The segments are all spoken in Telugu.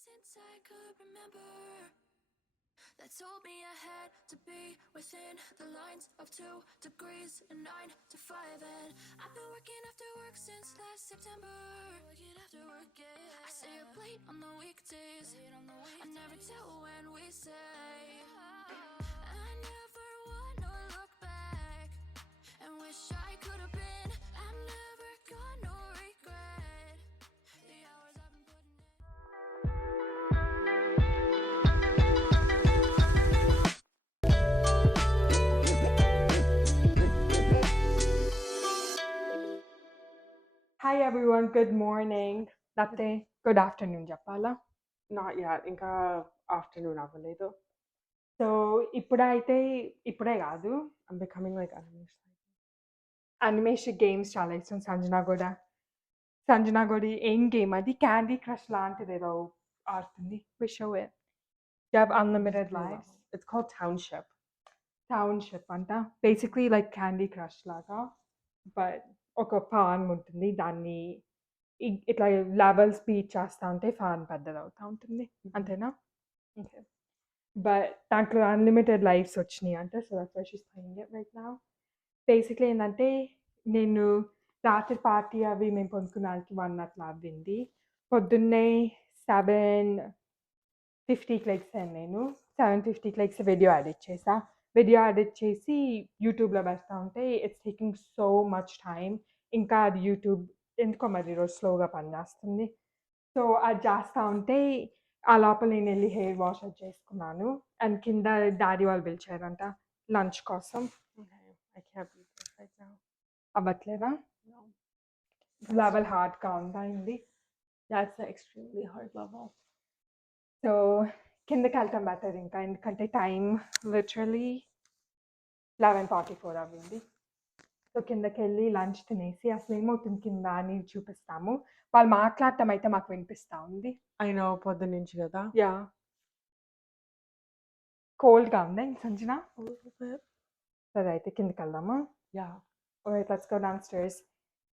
since I could remember that told me I had to be within the lines of 2 degrees and 9 to 5. And I've been working after work since last September. Working after work, yeah. I stay up late on the weekdays. I never tell when we say. I never wanna look back and wish I could have been. I'm never gonna regret the hours I've been putting in. Hi everyone, good morning. Latte, good afternoon చెప్పాలా. Not yet. ఇంకా afternoon అవ్వలేదు. సో ఇప్పుడే కాదు, I'm becoming like animation games చాలా ఇష్టం. సంజన కూడా ఏం గేమ్ అది, క్యాండీ క్రష్ లాంటిది ఏదో ఆడుతుంది. We show it. You have unlimited lives. It's called Township. Township అంట. బేసిక్లీ లైక్ క్యాండీ క్రష్ లాగా, బట్ ఒక ఫాన్ ఉంటుంది. దాన్ని ఇట్లా లెవెల్స్ బీట్ చేస్తా ఉంటే ఫాన్ పెద్దది అవుతా ఉంటుంది. అంతేనా? ఓకే. బట్ దాంట్లో అన్లిమిటెడ్ లైఫ్స్ వచ్చినాయి అంట. So that's why she's playing it right now. Basically ఏంటంటే, నేను రాత్రి పార్టీ అవి మేము పొందుకున్నానికి 1 అట్లా అవ్వింది. పొద్దున్నే 7:50కి లెగిసాను నేను. 7:50కి లెగిసి వీడియో ఎడిట్ చేసా. వీడియో ఎడిట్ చేసి యూట్యూబ్లో పెడతా ఉంటే it's taking so much time. ఇంకా అది యూట్యూబ్ ఎందుకో మరి ఈరోజు స్లోగా పనిచేస్తుంది. సో అది చేస్తూ ఉంటే ఆ లోపల నేను వెళ్ళి హెయిర్ వాష్ అది చేసుకున్నాను. అండ్ కింద డాడీ వాళ్ళు పిలిచారంట లంచ్ కోసం. I can't believe this right now. అవ్వట్లేదా? No. Level హార్డ్గా ఉందా ఇది? That's an extremely hard level. So కిందకి వెళ్తాం బెటర్ ఇంకా, ఎందుకంటే టైం లిటరలీ 11:44 అవ్వింది. సో కిందకి వెళ్ళి లంచ్ తినేసి అసలు ఏమవుతుంది కింద అని చూపిస్తాము. వాళ్ళు మాట్లాడటం అయితే మాకు వినిపిస్తూ ఉంది. I know, పొద్దున్న నుంచి కదా. యా, కోల్డ్గా ఉందా ఇంక సంజన? A little bit. సరే అయితే కిందకి వెళ్దామా? Yeah. Okay, let's go down stairs.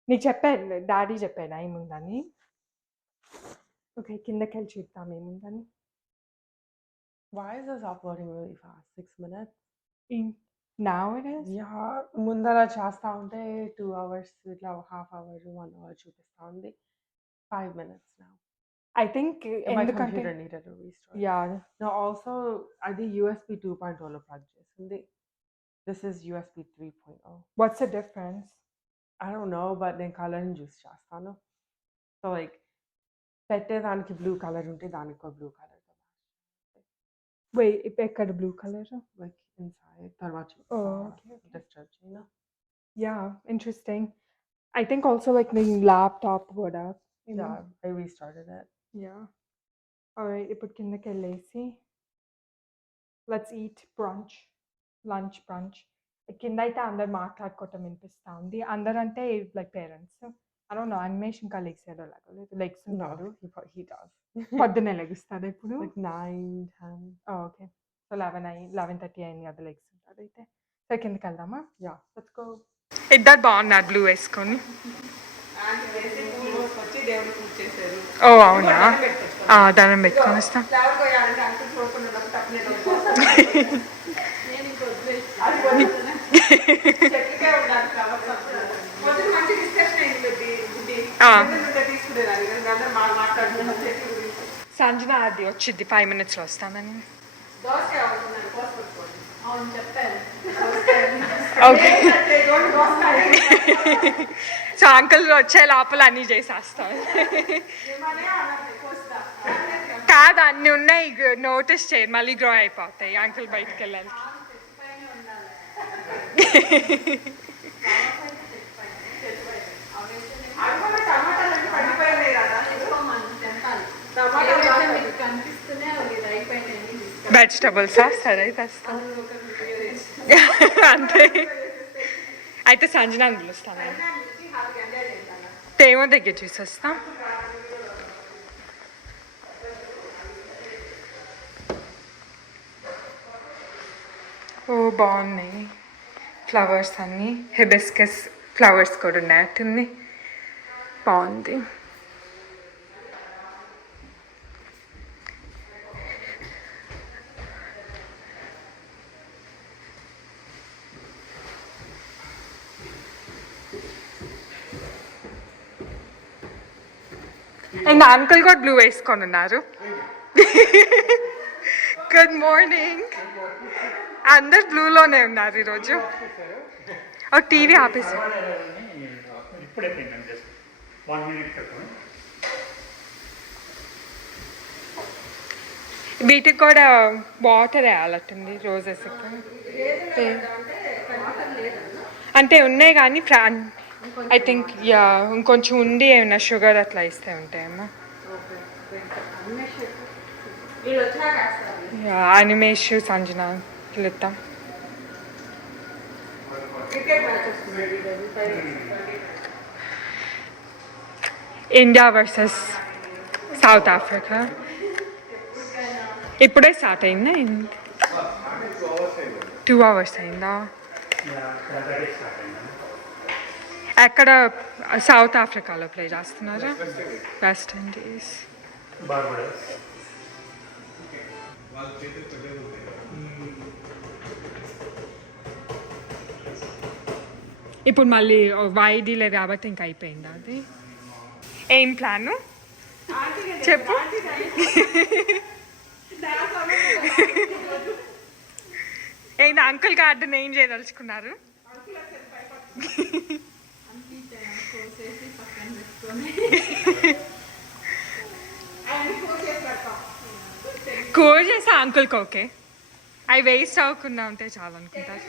నీకు చెప్పాను, డాడీ చెప్పాను ఏముందని. ఓకే, కిందకి వెళ్ళి చూద్దాం ఏముందని. Why is this uploading really fast? 6 minutes? Now it is? Yeah. ముందర చేస్తా ఉంటే 2 hours, ఇట్లా half hour, 1 hour చూపిస్తా ఉంది. 5 minutes now. I think My ఎందుకంటే computer needed a restart. Yeah, No, also అది USB 2.0 plug చేసింది. This is USB 3.0. what's the difference? I don't know, but నేను కలర్ని చూసి చేస్తాను. సో లైక్ పెట్టేదానికి బ్లూ కలర్ ఉంటే దానికి ఒక బ్లూ కలర్. Wait, ఎక్కడ బ్లూ కలర్? లైక్ ఇన్సైడ్ తర్వాత okay. డిస్టర్బ్ చేయనా. Yeah, interesting. I think also like the laptop కూడా. Yeah, I restarted it. Yeah. Alright, ఇప్పుడు కిందకి వెళ్ళేసి let's eat brunch. Lunch brunch. కింద అయితే అందరు మాట్లాడుకోవటం వినిపిస్తూ ఉంది. అందరు అంటే like parents. I don't know, animation ఇంకా లెగ్సాడో లేదు, లెగ్స్తున్నాడు. He does. పొద్దున్నే లెగుస్తాడు ఇప్పుడు. Like 9, 10. ఓకే, సో 11:30 అయింది కదా లెగ్స్తుంటాడు అయితే. సో కిందకి వెళ్దామా? Yeah, let's go. ఇద్దరు బాగున్నారు బ్లూ వేసుకొని. ఓ అవునా? దండం పెట్టుకొని వస్తా. సంజన అది వచ్చింది 5 minutesలో వస్తానని. ఓకే, సో అంకుల్ వచ్చే లోపల అన్నీ చేసేస్తాను. కాదు, అన్నీ ఉన్నాయి, నోటీస్ చేయరు, మళ్ళీ గ్రో అయిపోతాయి అంకుల్ బయటికి వెళ్ళాలి. వెజిటబుల్సా? సరే అయితే వస్తాను. అంతే అయితే సంజనాన్ని పిలుస్తాను. తేమో దగ్గర చూసేస్తాం. ఓ బాగున్నాయి ఫ్లవర్స్ అన్నీ. హిబిస్కస్ ఫ్లవర్స్ కూడా ఉన్నట్టుంది, బాగుంది. అండ్ అంకుల్ కూడా బ్లూ వేసుకొని ఉన్నారు. Good morning. అందరు బ్లూలోనే ఉన్నారు ఈరోజు. ఓ టీవీ ఆపేసి ఇప్పుడే తిన్నాను, జస్ట్ 1 minute క్రితం. వీటికి కూడా వాటర్ వేయాలట్టుంది రోజెస్. అంటే ఉన్నాయి కానీ ఐ థింక్ యా ఇంకొంచెం ఉండి ఏమన్నా షుగర్ అట్లా ఇస్తే ఉంటాయేమో. అనిమేష్ సంజన వెళ్తాం. ఇండియా వర్సెస్ సౌత్ ఆఫ్రికా ఇప్పుడే స్టార్ట్ అయిందా? 2 hours అయిందా? ఎక్కడ సౌత్ ఆఫ్రికాలో ప్లే చేస్తున్నారా? West Indies. బార్బడోస్. ఇప్పుడు మళ్ళీ వాయిదీలే కాబట్టి ఇంక అయిపోయింది అది. ఏం ప్లాను చెప్పు. ఏంటి అంకుల్ గార్డెన్ ఏం చేయదలుచుకున్నారు? కోర్ చేసా అంకుల్కి ఓకే. అవి వేస్ట్ అవ్వకుండా ఉంటే చాలు అనుకుంటారు.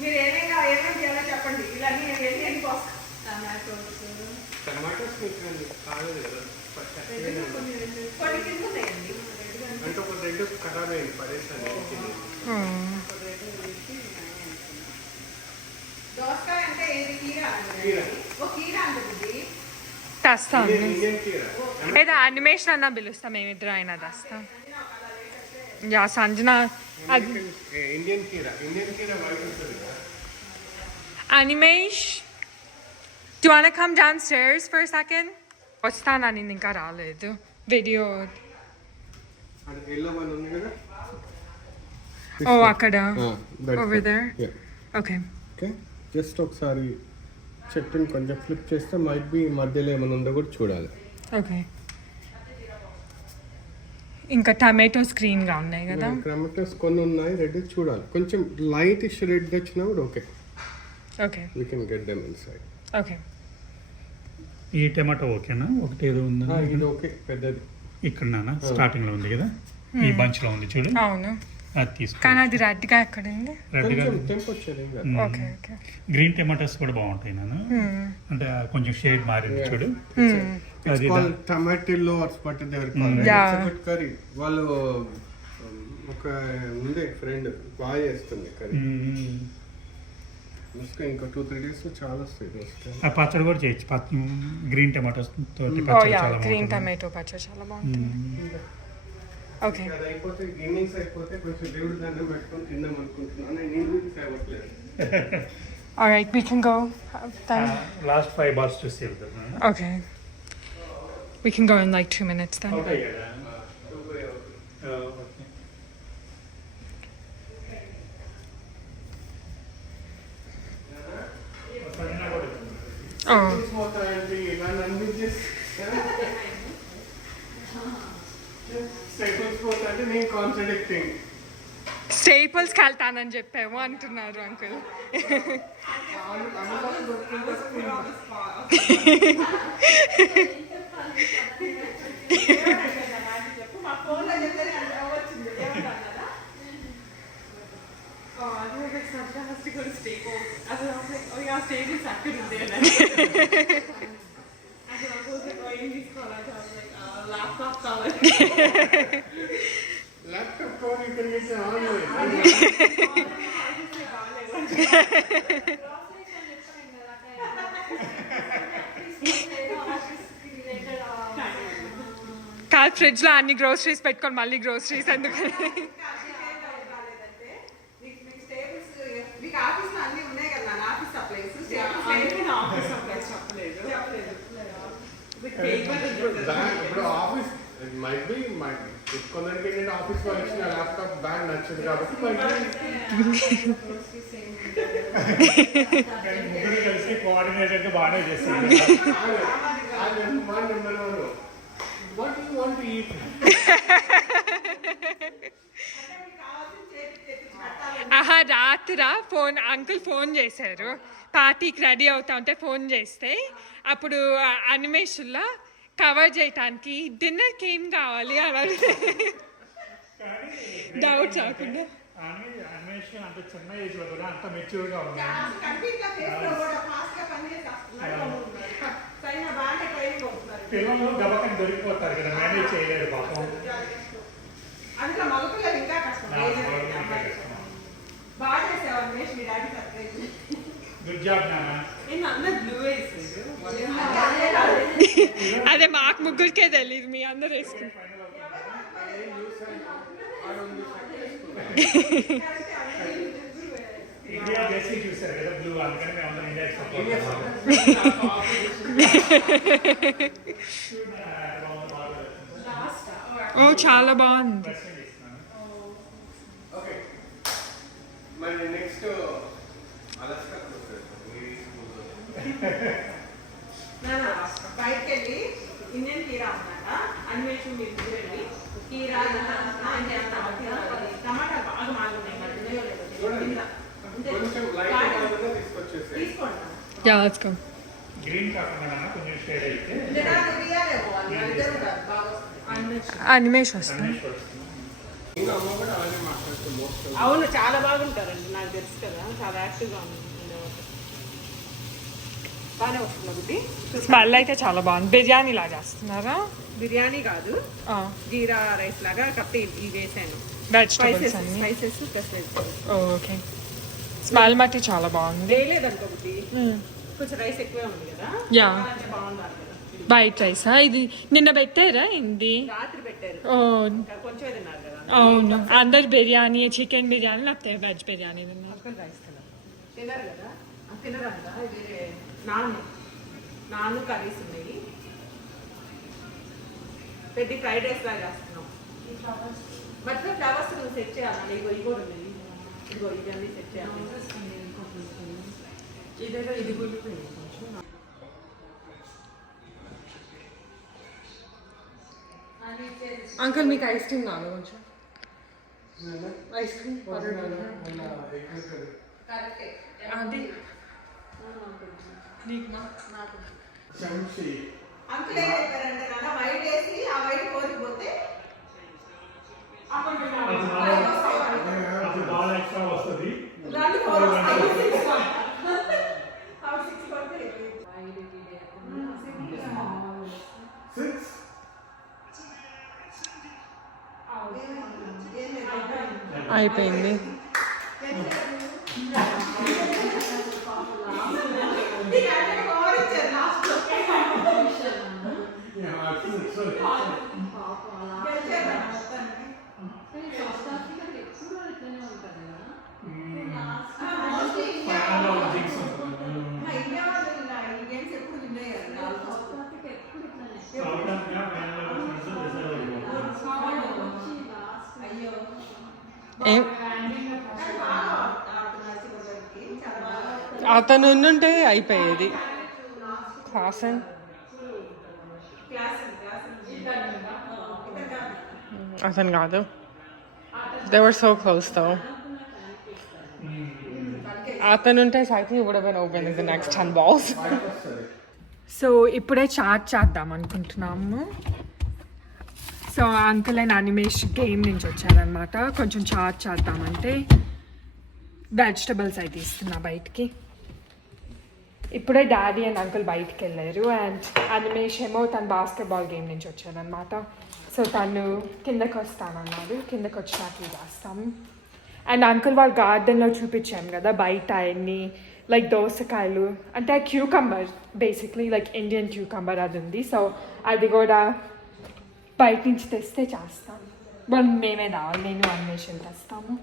మీరు ఏమేమి చేయాలో చెప్పండి. ఇవన్నీ టమాటోస్ కాలేదు కదా, కొన్ని తిరుగుతాయండి. అంటే ఒక 2 ఖరాబ్ అయింది, పడేసాను. దోసకాయ అంటే ఏది? కీరా. ఓ కీరా అంటే తెస్తాం. ఇండియన్ కీర. ఏదో అనిమేషన్ అన్నా పిలుస్తాం, మేమిద్దరం అయినా తెస్తాం. యా సంజన ఇండియన్ కీర వైట్ ఉంటుంది కదా. Animesh do you want to come downstairs for a second? వస్తానని ఇంకా రాలేదు. వీడియో ఎల్లో వన్ ఉంది కదా. ఓ అక్కడ over there. Okay okay, just ఒకసారి చెట్టుని కొంచెం ఫ్లిప్ చేస్తే మైట్ బి మధ్యలో ఏమైనా ఉందో కూడా చూడాలి. ఓకే. ఇంకా టమాటోస్ గ్రీన్గా ఉన్నాయి కదా. టమాటోస్ కొన్ని ఉన్నాయి రెడ్, చూడాలి. కొంచెం లైట్ ఇష్ రెడ్ వచ్చినా కూడా okay. Okay we can get them inside. Okay. ఈ టమాటో ఓకేనా? ఒకటి ఏదో ఉందా? ఇది ఓకే, పెద్దది. ఇక్కడ నాన్న స్టార్టింగ్ లో ఉంది కదా, ఈ బంచ్ లో ఉంది చూడు. అవును, అది తీసుకో. కానీ అది రెడ్గా ఎక్కడ ఉంది? రెడ్గా ఓకే ఓకే. గ్రీన్ టమాటోస్ కూడా బాగుంటాయి నాన్న. అంటే కొంచెం షేడ్ మారింది చూడు. అది టమాటిల్లో కర్రీ. వాళ్ళు ఒక ఉండే ఫ్రెండ్ బాగా చేస్తుంది కర్రీ. ఇంకా 2-3 days చాలా వస్తాయి. ఆ పచ్చడి కూడా చేయొచ్చు. గ్రీన్ టమాటోస్ తోటి ఓ పచ్చడి యా, చాలా గ్రీన్ బాగుంటుంది. టమాటో పచ్చడి చాలా బాగుంటుంది. ఓకే. అది అయిపోతే ఇన్నింగ్స్ అయిపోతే కొంచెం దేవుడి దండం పెట్టుకొని తిందాం అనుకుంటున్నాను. నేను తేవట్లేదు. All right, we can go. Then. Last 5 balls to save them. Okay. We can go in like 2 minutes then. Okay, yeah. Okay. Oh. అంటే నేను కాంట్రడిక్టింగ్. స్టేపుల్స్కి వెళ్తానని చెప్పాము అంటున్నారు అంకుల్. ల్యాప్టాప్ కవర్ ఇక్కడ నుంచి ఆన్ కాదు, ఫ్రిడ్జ్లో అన్ని గ్రోసరీస్ పెట్టుకొని మళ్ళీ గ్రోసరీస్ ఎందుకని? ఇప్పుడు ఆఫీస్ మైట్ బి కొందరికి ఏంటంటే ఆఫీస్లో ఇచ్చిన ల్యాప్టాప్ బ్యాగ్ నచ్చదు కాబట్టి ముగ్గురు కలిసి కోఆర్డినేటెడ్ బాగానే చేస్తాను. What do you want to eat? ఆహా రాత్ర అంకుల్ ఫోన్ చేశారు పార్టీకి రెడీ అవుతా ఉంటే ఫోన్ చేస్తే అప్పుడు అనిమేషన్లో కవర్ చేయటానికి డిన్నర్కి ఏం కావాలి అని డౌట్ రాకుండా అన్వేషణ అంత చిన్న ఏజ్ లో కూడా అంత మెచ్యూర్గా ఉంది. పిల్లలు గబకని దొరికిపోతారు కదా, మేనేజ్ చేయలేరు పాపం. గుడ్ జాబ్ నాన్న. అదే మాకు ముగ్గురికే తెలియదు మీ అందరు వేసుకుంటారు. ఇండియా జెర్సీ చూసారు కదా బ్లూ, అందుకని మేము అందరం ఇండియా ఓ చాలా బాగుంది. Okay. మరి నెక్స్ట్ అలస్కా బయటకు వెళ్ళి ఇండియన్ కీరా అన్నమాట అన్వేషణ మీరు చూడండి కీరా టమాటా బాగా మాగున్నాయి మరి కొంచెం లైట్ తీసుకొచ్చేసి తీసుకోండి Yeah, let's go. గ్రీన్ కాకుండా నాన్న కొంచెం షేడ్ అయితే అనిమేషన్ వస్తుంది. ఇంకా అమ్మ కూడా అలాగే మాట్లాడుతుంది మోస్ట్. అవును చాలా బాగుంటారండి నాకు తెలుసు కదా చాలా యాక్టివ్గా ఉంది బాగానే వస్తుంది బుద్ధి స్మెల్ అయితే చాలా బాగుంది. బిర్యానీ లాగా చేస్తున్నారా? బిర్యానీ కాదు జీరా రైస్ లాగా కప్పి ఇవి వేసాను వెజిటబుల్స్ అన్ని. Spices plus vegetables okay, smell మట్టి చాలా బాగుంది. వేయలేదనుకో బుద్ధి కొంచెం రైస్ ఎక్కువే ఉంది కదా Yeah. అలాంటి బాగుండాలి కదా వైట్ రైసా ఇది? నిన్న పెట్టారా ఇది? రాత్రి పెట్టారు ఓ ఇంకా కొంచెం తిన్నారు కదా అవును, అందరు బిర్యానీ చికెన్ బిర్యానీ లేకపోతే వెజ్ బిర్యానీ తిన్నారు. అక్కడ రైస్ కదా తినరు కదా తినరు అంట ఇది నాన్ కర్రీస్ ఉన్నాయి పెద్ద ఫ్రైడ్ రైస్ లాగా చేస్తున్నాం మధ్య ఫ్లవర్స్ నువ్వు సెట్ చేయాలి ఇగో ఇగో ఉన్నాయి ఇగో ఇవన్నీ సెట్ చేయాలి ఇదేదో ఇది గుర్తుపోయింది కొంచెం అంకుల్ మీకు ఐస్ క్రీమ్ కావాలి కొంచెం? ఐస్ క్రీమ్ అది చెంచి అంకుల్ ఏం చెప్పారంటే నాన్న వైట్ వేసి ఆ వైట్ కోరిపోతే అప్పుడు అది బాగా ఎక్స్ట్రా వస్తుంది. రెండు ఫోర్ వస్తాయి అప్పుడు 6 కొడితే 6 అయిపోయింది. ఏం అతను ఉంటే అయిపోయేది. హాసన్ అతను కాదు. దే వర్ సో క్లోజ్ తో. అతను ఉంటే I think would have been open in the next 10 balls. So ఇప్పుడే చాట్ చేద్దాం అనుకుంటున్నాము. So uncle and animation game నుంచి వచ్చారనమాట. కొంచెం చాట్ చేద్దామంటే వెజిటబుల్స్ అయితే ఇస్తున్నా బయటికి. ఇప్పుడే డాడీ అండ్ అంకుల్ బయటికి వెళ్ళారు అండ్ అనిమేష్ ఏమో తన బాస్కెట్బాల్ గేమ్ నుంచి వచ్చారనమాట. సో తను కిందకి వస్తానన్నాడు. కిందకి వచ్చినాక చేస్తాము. అండ్ అంకుల్ వాళ్ళ గార్డెన్లో చూపించాము కదా బయట అన్ని లైక్ దోసకాయలు అంటే cucumber basically like Indian cucumber అది ఉంది. సో అది కూడా బయట నుంచి తెస్తే చేస్తాం. వాళ్ళు మేమే రావాలి, నేను అన్వేషణ తెస్తాము.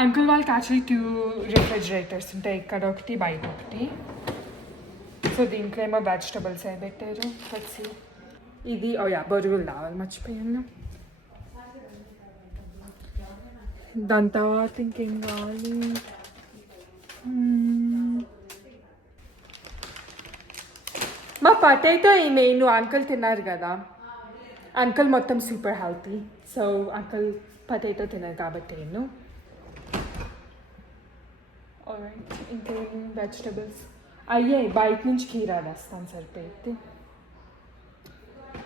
అంకుల్ వాళ్ళకి యాక్చువల్లీ 2 రిఫ్రిజిరేటర్స్ ఉంటాయి, ఇక్కడ ఒకటి బయట ఒకటి. సో దీంట్లో ఏమో వెజిటబుల్స్ అవి పెట్టారు. వచ్చి ఇది బొరుగులు రావాలి మర్చిపోయాను. దాని తర్వాత ఇంకేం కావాలి? మా పొటాటో నేను అంకుల్ తిన్నారు కదా, అంకుల్ మొత్తం super healthy, so uncle potato తిన్నారు కాబట్టి నేను ఇంకేం వెజిటబుల్స్ అయ్యాయి, బయట నుంచి కీరా వేస్తాను సరిపోయింది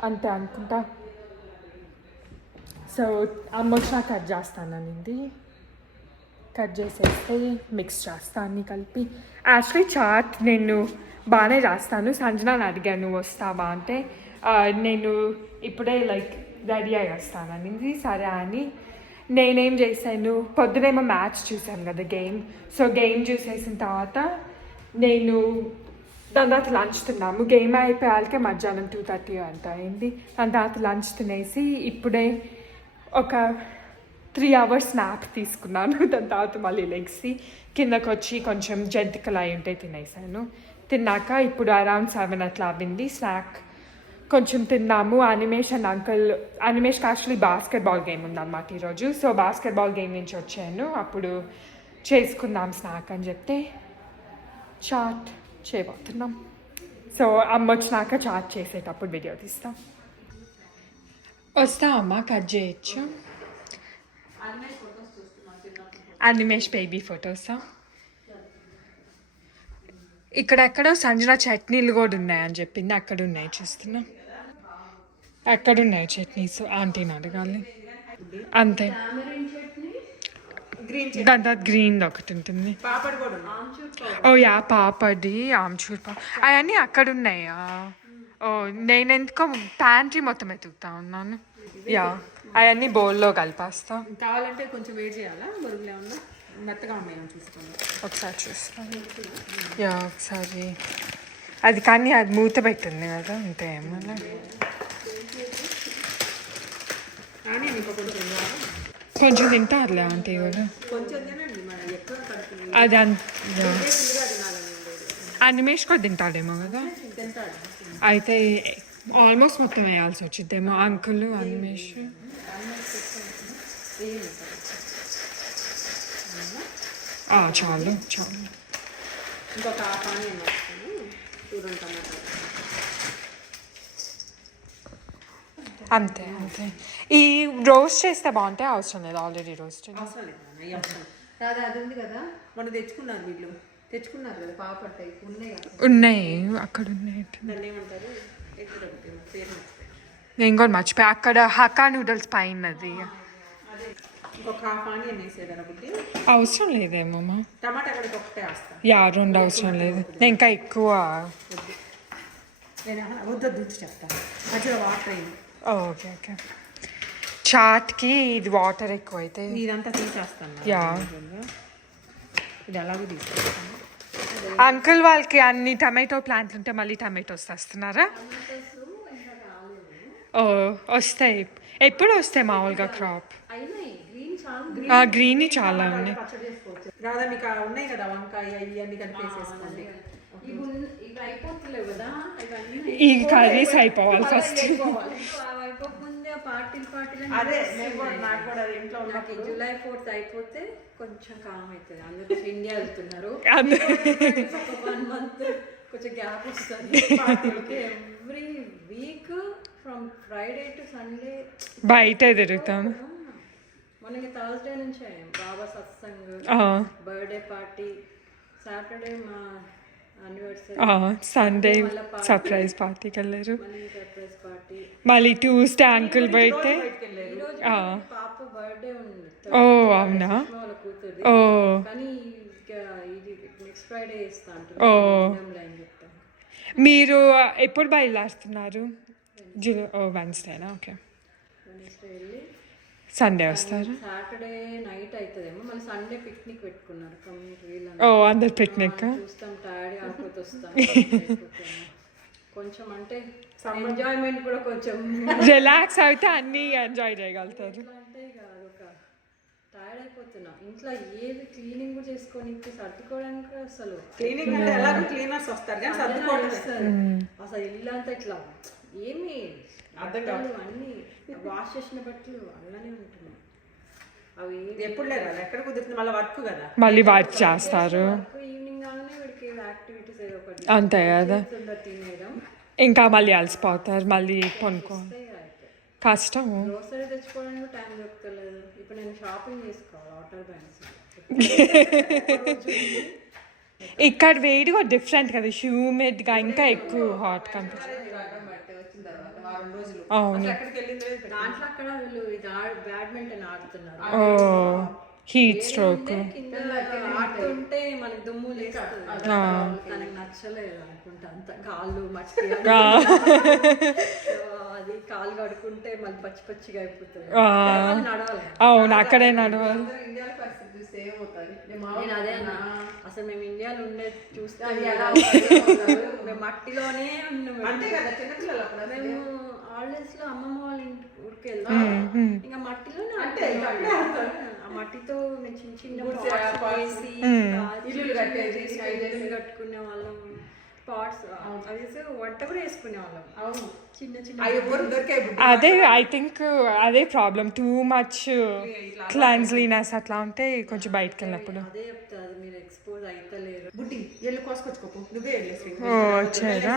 అంతే అనుకుంటా. సో అమ్మ వచ్చినా కట్ చేస్తానండి, కట్ చేసేస్తే మిక్స్ చేస్తాను అన్నీ కలిపి. యాక్చువల్లీ చాట్ నేను బాగానే చేస్తాను. సంజనాని అడిగాను వస్తావా అంటే నేను ఇప్పుడే లైక్ రెడీ అయ్యి వస్తానండి. సరే అని నేనేం చేశాను, పొద్దునేమో మ్యాచ్ చూసాను కదా గేమ్, సో గేమ్ చూసేసిన తర్వాత నేను దాని తర్వాత లంచ్ తిన్నాము. గేమ్ అయిపోయాకే మధ్యాహ్నం 2:30 అంత అయింది. దాని తర్వాత లంచ్ తినేసి ఇప్పుడే ఒక 3 hours స్నాప్ తీసుకున్నాను. దాని తర్వాత మళ్ళీ లెగ్సి కిందకు వచ్చి కొంచెం జంతికలు అయి ఉంటే తినేసాను. తిన్నాక ఇప్పుడు అరౌండ్ 7 అట్లా అవ్వింది. స్నాక్ కొంచెం తిన్నాము. అనిమేషన్ అంకుల్, అనిమేష్కి యాక్చువల్లీ బాస్కెట్బాల్ గేమ్ ఉందన్నమాట ఈరోజు, సో బాస్కెట్బాల్ గేమ్ నుంచి వచ్చాను, అప్పుడు చేసుకుందాం స్నాక్ అని చెప్తే చాట్ చేయబోతున్నాం. సో అమ్మ వచ్చినాక చాట్ చేసేటప్పుడు వీడియో తీస్తాం. వస్తా అమ్మ, కట్ చేయొచ్చు. అనిమేష్ బేబీ ఫొటోసా? ఇక్కడెక్కడో సంజన చట్నీలు కూడా ఉన్నాయని చెప్పింది, అక్కడ ఉన్నాయి చూస్తున్నా. ఎక్కడున్నాయి చట్నీస్ ఆంటీని అడగాలి. అంతే, దాని తర్వాత గ్రీన్ ఒకటి ఉంటుంది. ఓ యా, పాపడి ఆమ్చూర్ అవన్నీ అక్కడ ఉన్నాయా? ఓ నేను ఎందుకో ప్యాంట్రీ మొత్తం ఎత్తుకుతా ఉన్నాను. యా, అవన్నీ బౌల్లో కలిపేస్తా. కావాలంటే కొంచెం వేడి చేయాలా, బరువులు ఏమన్నా మెత్తగా ఉన్నాయో చూసుకోండి. ఒకసారి చూస్తాను. యా ఒకసారి అది, కానీ అది మూత పెట్టింది కదా, అంతే ఏమన్నా. కొంచెం తింటారులే ఆంటీ కూడా. అది అనిమేష్ కూడా తింటాడేమో కదా, అయితే ఆల్మోస్ట్ మొత్తం వేయాల్సి వచ్చిందేమో అంకుల్ అనిమేష్. చాలు చాలు. ఇంకొక అంతే అంతే. ఈ రోస్ట్ చేస్తే బాగుంటాయి, అవసరం లేదు, ఆల్రెడీ రోస్ట్ అవసరం లేదు. అది ఉంది కదా, మనం తెచ్చుకున్నారు, వీళ్ళు తెచ్చుకున్నారు కదా పాపడ్ టైప్ ఉన్నాయి, అక్కడ ఉన్నాయి. దాన్ని ఏమంటారు, పేరు నేను కూడా మర్చిపోయా. అక్కడ హక్కా నూడిల్స్ పైనది. ఇంకొక హాఫ్ ఆనియన్ వేసేదాన్ని బుద్ధి అవసరం లేదేమో. టమాటా కూడా ఒకటే వేస్తాను. యా, 2 అవసరం లేదు, నేను ఇంకా ఎక్కువ. నేను వద్దు చెప్తాను, మధ్యలో వాటర్ అయింది. Okay okay. చాట్కి ఇది వాటర్ ఎక్కువ అయితే ఇదంతా తీసేస్తాను. యా, ఇది అలాగే తీసుకొస్తాను. అంకుల్ వాళ్ళకి అన్ని టమాటో ప్లాంట్లు ఉంటే మళ్ళీ టమాటోస్ వస్తున్నారా? ఓ వస్తాయి, ఎప్పుడు వస్తాయి మామూలుగా క్రాప్? గ్రీన్ చాలా ఉన్నాయి. రాదా మీకు ఉన్నాయి కదా వంకాయ ఇవన్నీ కలిపేసేసుకోండి. ఈ కర్రీస్ అయిపోవాలి ఫస్ట్. అదే నాకు కూడా ఇంట్లో July 4th అయిపోతే కొంచెం కామ్ అవుతుంది. అందరూ ఇండియా వెళ్తున్నారు, 1 month కొంచెం గ్యాప్ వస్తుంది. Every week from Friday to Sunday బయట తిరుగుతాను. మనకి థర్స్డే నుంచే బాబా సత్సంగ్, బర్త్డే పార్టీ, సాటర్డే మా సండే సర్ప్రైజ్ పార్టీకి వెళ్ళారు, సర్ప్రైజ్ పార్టీ, మళ్ళీ ట్యూస్డే అంకుల్ బర్త్డే. పాప బర్త్డే ఉంది. ఓ అవునా? వాళ్ళ కూతురు. ఓ కానీ ఇది నెక్స్ట్ ఫ్రైడే ఇస్తాను. ఓ మీరు ఎప్పుడు బయలుదేరుతున్నారు? వెన్స్డేనా? ఓకే, సండే వస్తారు. సాటర్డే నైట్ అవుతుందేమో, మళ్ళీ సండే పిక్నిక్ పెట్టుకున్నారు. ఓ అందరు పిక్నిక్ చూస్తాం, టైర్డ్ కాకపోతే వస్తాం. కొంచెం అంటే ఎంజాయ్మెంట్ కూడా కొంచెం రిలాక్స్ అయితే అన్నీ ఎంజాయ్ చేయగలుగుతారు. అంటే ఒక టైర్డ్ అయిపోతున్నా. ఇంట్లో ఏది క్లీనింగ్ కూడా చేసుకొని సర్దుకోవడానికి అసలు క్లీనింగ్ అంటే ఎలాగో క్లీనర్స్ వస్తారు కానీ సర్దుకోవడం అసలు ఇల్లు అంతా ఇట్లా ఏమి అర్థం కాదు. అన్ని వాష్ చేసిన బట్టలు అలానే ఉంటున్నాయి. అవి ఎప్పుడు లేదా ఎక్కడ కుదురుతుంది, మళ్ళీ వర్క్ కదా, మళ్ళీ వర్క్ చేస్తారు. ఈవినింగ్ కాగానే వీడికి యాక్టివిటీస్ ఏదో ఒకటి అంతే కదా. తినేయడం, ఇంకా మళ్ళీ అలసిపోతారు, మళ్ళీ కొనుక్కో కష్టం. గ్రోసరీ తెచ్చుకోవడానికి టైం దొరకలేదు. ఇప్పుడు నేను షాపింగ్ చేసుకోవాలి వాటర్ బ్యాంక్స్. ఇక్కడ వేడిగా డిఫరెంట్ కదా, హ్యూమిడ్గా ఇంకా ఎక్కువ హాట్ కనిపిస్తుంది. అవును. దాంట్లో అక్కడ వీళ్ళు ఇది బ్యాడ్మింటన్ ఆడుతున్నారు. ఓ హీట్ స్ట్రోక్. కింద ఆడుతుంటే మనకి దుమ్ము లేస్తుంది. తనకి నచ్చలేదు అనుకుంటా, అంత కాళ్ళు మట్టి. అది కాలు కడుకుంటే మళ్ళీ పచ్చి పచ్చిగా అయిపోతుంది. నడవాలి. అవును, అక్కడే నడవాలి. నేను అదే అన్నా, అసలు మేము ఇండియాలో ఉండేది చూస్తే మేము మట్టిలోనే ఉన్నాము. మేము హాలిడేస్ లో అమ్మమ్మ వాళ్ళ ఇంటి ఊరికి వెళ్తాం, ఇంకా మట్టిలోనే ఆ మట్టితో మేము చిన్న చిన్న వేసి ఇల్లు కట్టుకునే వాళ్ళం. పాట్స్ అవి వంట కూడా వేసుకునే వాళ్ళం. చిన్న చిన్న అదే ఐ థింక్ అదే ప్రాబ్లం, టూ మచ్ క్లెన్స్లీనెస్ అట్లా ఉంటే కొంచెం బయటకు వెళ్ళినప్పుడు. అదే చెప్తారు, మీరు ఎక్స్పోజ్ అయితలేరు. ఓ వచ్చారా.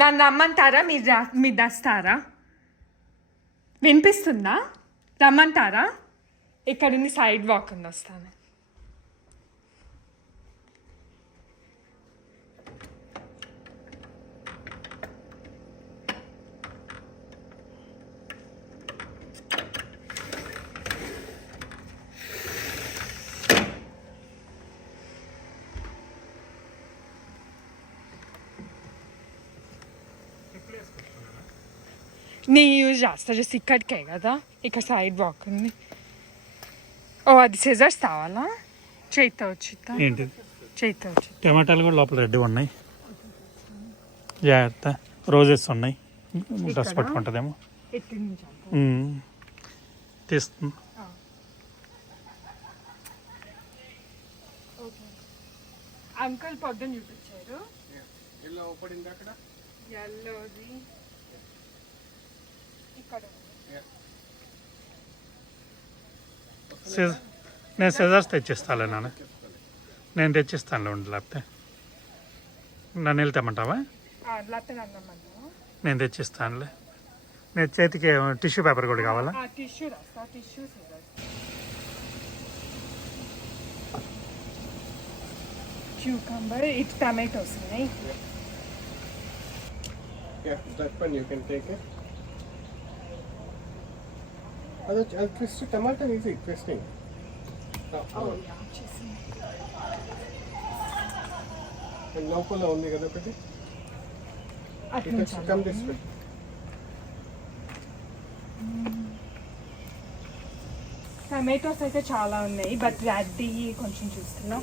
నన్ను రమ్మంటారా, మీరు దస్తారా? వినిపిస్తుందా? రమ్మంటారా? ఇక్కడుంది సైడ్ వాక్ ఉంది, వస్తాను. నీ యూజ్ చేస్తా, జస్ట్ ఇక్కడికే కదా, ఇక్కడ సైడ్ వాక్ ఉంది. ఓ అది సిజర్స్ కావాలా? చేయితో వచ్చిద్దా? ఏంటిది? చేయితో వచ్చి. టమాటాలు కూడా లోపల రెడ్డి ఉన్నాయి, జాగ్రత్త. రోజెస్ ఉన్నాయి, డ్రెస్ పట్టుకుంటుందేమో. తీస్తుంది. అంకుల్ పొద్దున్న చూపించారు ఎల్లోది ఇక్కడ. నేను సిజర్స్ తెచ్చిస్తాలే నాన్న, నేను తెచ్చిస్తానులే ఉండి, లేకపోతే నన్ను వెళ్ళి తెమ్మంటావా? నేను తెచ్చిస్తానులే. నేను చేతికి టిష్యూ పేపర్ కూడా కావాలా? టిష్యూ రాస్తా, టిష్యూ క్యూకంబర్, ఇటు టమాటోస్ ఉన్నాయి. Yeah, that one you can take it. అది ట్విస్ట్ టమాటా ఈజీ ట్విస్టింగ్. లోపల ఉంది కదా ఒకటి. Come this way. టమాటోస్ అయితే చాలా ఉన్నాయి, బట్ రెడ్డి కొంచెం చూస్తున్నా.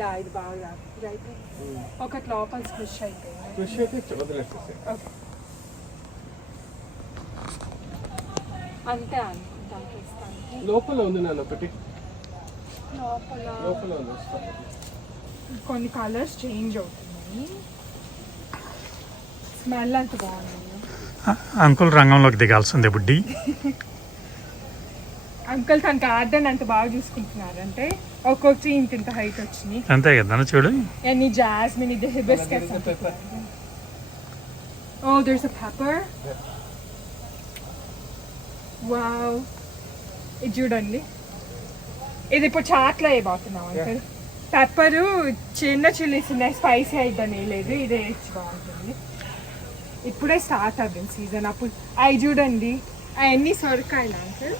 యా ఇది బాగా అయితే ఒకటి లోపల స్క్విష్ అయిపోయింది. స్క్విష్ అయితే వదిలేసేసి. అంతే అనుకుంటాను. లోపల ఉంది నాన్న ఒకటి. లోపల ఉంది. కొన్ని కలర్స్ చేంజ్ అవుతున్నాయి, స్మెల్ అంత బాగుంది. అంకుల్ రంగంలోకి దిగాల్సిందే బుడ్డి. అంకుల్ తన గార్డెన్ అంత బాగా చూసుకుంటున్నారంటే ఒక్కొక్కటి ఇంత హైట్ వచ్చినాయి. అంతే కదా చూడు. ఎన్ని జాస్మిన్, ఇది hibiscus. Oh there's a pepper. Wow, ఇది చూడండి, ఇది ఇప్పుడు చాట్లో వేయబోతున్నాం అంకుల్. పెప్పరు చిన్న చిల్లీస్ ఉన్నాయి, స్పైసీ అయిద్దని లేదు, ఇదే వేసి బాగుంటుంది. ఇప్పుడే స్టార్ట్ అవుతుంది సీజన్. అప్పుడు అవి చూడండి, అవన్నీ సొరకాయలు అంకుల్.